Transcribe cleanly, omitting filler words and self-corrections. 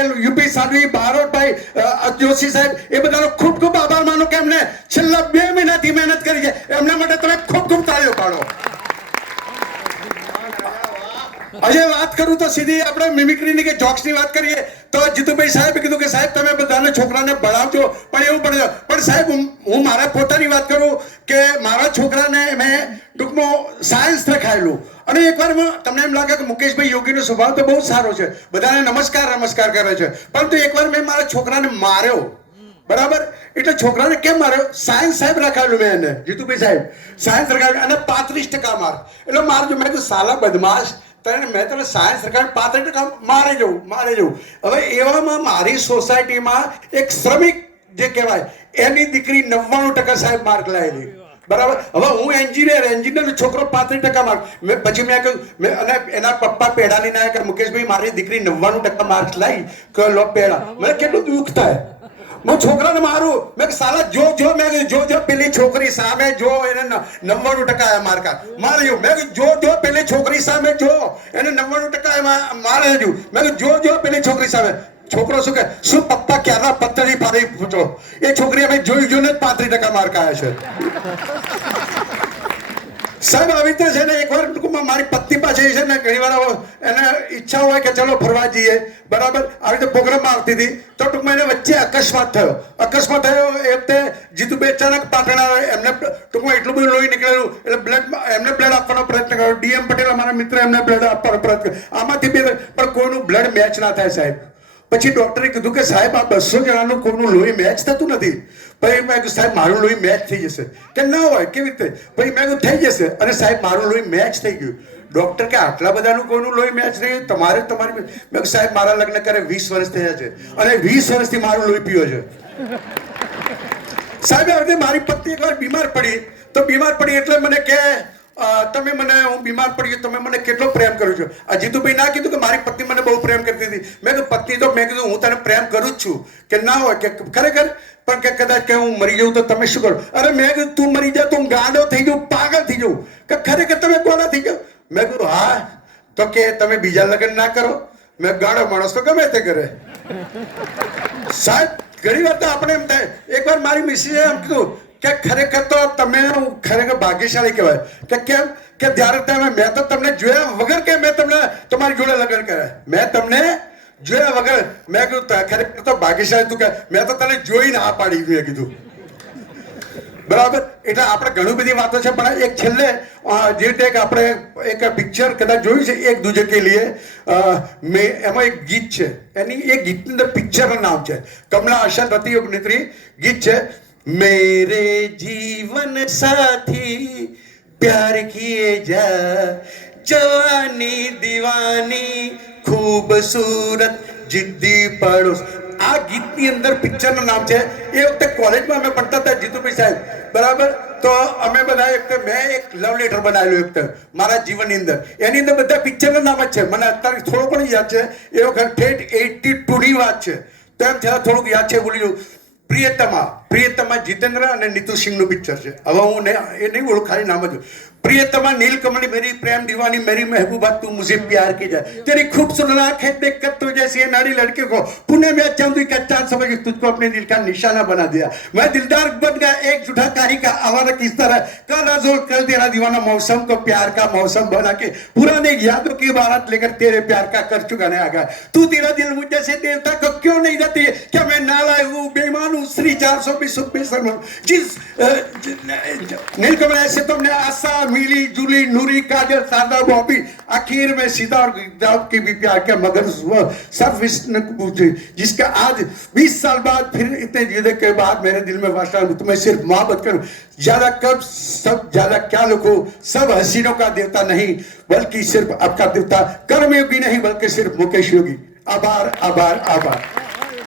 Patel, UP સાધવી, બારોટભાઈ, Joshi સાહેબ, એ બધાનો ખૂબ ખૂબ આભાર માનો કે એમને છેલ્લા 2 મહિનાથી મહેનત કરી છે. એમના માટે તમે ખૂબ ખૂબ તાળીઓ પાડો. આજે વાત કરું તો સીધી આપણે મિમિક્રીની કે જોક્સની વાત કરીએ તો જીતુભાઈ સાહેબે કીધું કે સાહેબ તમે બધાને છોકરાને ભણાવજો, પણ એવું પણ સાહેબ હું મારા પોતાની વાત કરું કે મારા છોકરાને મેં ટૂંકમાં સાયન્સ રખાયેલું. અને એકવાર તમને એમ લાગે કે મુકેશભાઈ યોગીનો સ્વભાવ તો બહુ સારો છે, બધાને નમસ્કાર કરે છે, પરંતુ એકવાર મેં મારા છોકરાને માર્યો. બરાબર, એટલે છોકરાને કેમ માર્યો? સાયન્સ સાહેબ રખાયેલું મેં એને, જીતુભાઈ સાહેબ સાયન્સ રખાયેલું અને 35% માર્ક. એટલે મારજો, મેં કીધું સાલા બદમાશ, મેં તને સાયન્સ રખાયું 35% મારે જવું. હવે એવામાં મારી સોસાયટીમાં એક શ્રમિક જે કહેવાય એની દીકરી 99% સાહેબ માર્ક લાવેલી. બરાબર, હવે હું એન્જિનિયર છોકરો 35% માર્ક. પછી મેં કહ્યું અને એના પપ્પા પેડા લઈને આવ્યા કે મુકેશભાઈ મારી દીકરી 99% માર્ક્સ લાવી કે લો પેડા. મને કેટલું દુઃખ થાય. હું છોકરાને મારું, મેં સાલા જો મેં જો પેલી છોકરી સામે જો એને 99% માર્ક માર્યું. મેં જો પેલી છોકરી સામે જો એને 99% મારે હજુ. મેં જો પેલી છોકરી સામે. છોકરો શું કે શું પપ્પા ક્યારના પત્તરી ફાડી પૂછો. એ છોકરી અમે જોઈને જ 35% માર્ક આવ્યા છે. સાહેબ આવી રીતે છે ને એકવાર ટૂંકમાં મારી પત્ની પાસે છે ને ઘણી વાર એને ઈચ્છા હોય કે ચલો ફરવા જઈએ. બરાબર, આવી રીતે પ્રોગ્રામમાં આવતી હતી તો ટૂંકમાં એને વચ્ચે અકસ્માત થયો. એ વખતે જીતુભાઈ અચાનક પાટણ એમને ટૂંકમાં એટલું બધું લોહી નીકળેલું એટલે એમને બ્લડ આપવાનો પ્રયત્ન કર્યો. ડીએમ પટેલ અમારા મિત્ર એમને બ્લડ આપવાનો પ્રયત્ન કર્યો. આમાંથી પણ કોઈનું બ્લડ મેચ ના થાય સાહેબ. પછી ડોક્ટરે કીધું કે સાહેબ આ 200 જણાનું કોઈનું લોહી મેચ થતું નથી. પછી મેં કીધું સાહેબ મારું લોહી મેચ થઈ જશે. કે ના હોય, કેવી રીતે? પછી મેં કીધું થઈ જશે. અને સાહેબ મારું લોહી મેચ થઈ ગયું. ડોક્ટર કે આટલા બધાનું કોઈનું લોહી મેચ થઈ તમારી મેં કીધું સાહેબ મારા લગ્ન કરે 20 વર્ષ થયા છે અને 20 વર્ષથી મારું લોહી પીવો છે. સાહેબ હવે મારી પત્ની એકવાર બીમાર પડી એટલે મને કે તમે મને હું બીમાર પડી તમે મને કેટલો પ્રેમ કરો છો. આ જીતુભાઈ ના કીધું કે મારી પત્ની મને બહુ પ્રેમ કરતી હતી. મેં કીધું પત્ની તો મેં કીધું હું તને પ્રેમ કરું જ છું. કે ના હોય કે ખરેખર, પણ કે કદાચ કે હું મરી જાઉં તો તમે શું કરો? અરે મેં કીધું તું મરી જા તો હું ગાંડો થઈ જાઉં, પાગલ થઈ જાઉં. કે ખરેખર તમે કોના થઈ જાઓ? મેં કીધું હા. તો કે તમે બીજા લગ્ન ના કરો. મેં ગાંડો માણસ તો ગમે તે કરે. સાહેબ ઘણી વાર તો આપણે એમ થાય. એકવાર મારી મિસીસે એમ કીધું કે ખરેખર તો તમે ખરેખર ભાગ્યશાળી કહેવાય. કે કેમ? કે જ્યારે મેં તો તમને જોયા વગર કે મેં તમને તમારી જોડે લગ્ન કર્યા. મેં તમને જોયા વગર. મેં કીધું ખરેખર તો ભાગ્યશાળી તું કે મેં તો તને જોઈને આ પાડી મેં કીધું. બરાબર, એટલે આપણે ઘણી બધી વાતો છે પણ એક છેલ્લે જે રીતે આપણે એક પિક્ચર કદાચ જોયું છે એક દૂજે કે લીએ, એમાં એક ગીત છે. એની એ ગીતની અંદર પિક્ચરનું નામ છે કમલા હસન રતિ અભિનેત્રી ગીત છે मेरे जीवन साथी प्यार किए जा जवानी दीवानी खूबसूरत जिद्दी पड़ोस. આ ગીતની અંદર પિક્ચરનું નામ છે. એ વખતે કોલેજમાં અમે ભણતા હતા જીતુભાઈ સાહેબ. બરાબર, તો અમે બધા મેં એક લવ લેટર બનાવેલું એક મારા જીવનની અંદર. એની અંદર બધા પિક્ચરનું નામ જ છે. મને અત્યારે થોડું પણ યાદ છે. એ વખત ઠેઠ 82 ની વાત છે. તો એમ થયા થોડુંક યાદ છે, ભૂલી જવું. પ્રિયતમા જીતેન્દ્ર અને નીતુ સિંહનું પિક્ચર છે. હવે હું એ નહીં બોલું, ખાલી નામ જ. प्रियतमा नीलकमल मेरी प्रेम दीवानी मेरी महबूबा तू मुझे प्यार की जाए तेरी खूबसूरत आंखें देखकर तो जैसे नारी लड़के को पुणे में चांदी का चांद समझ के तुझको अपने दिल का निशाना बना दिया मैं दिलदार बन गया एक झूठा कारी का आवारा किस तरह कल अजोल कल तेरा दीवाना मौसम को प्यार का मौसम बना के पुराने यादों की बारात लेकर तेरे प्यार का कर चुका नहीं आगा तू तेरा दिल मुझे से देवता को क्यों नहीं देती क्या मैं नालायक हूँ बेईमान हूँ श्री 420 जिस नीलकमल ऐसे तुमने आशा मिली जूली नूरी काजल शारदा बॉबी आखिर में सीधा और गिरदाव की भी प्यार किया मगर सब विष्णु को पूछी जिसका आज 20 साल बाद फिर इतने जीने के बाद मेरे दिल में वासना तुम्हें सिर्फ मोहब्बत करूं ज्यादा कब सब ज्यादा क्या लिखो सब हसीनों का देवता नहीं बल्कि सिर्फ आपका देवता कर्मयोगी नहीं बल्कि सिर्फ मुकेश योगी. आभार आभार आभार.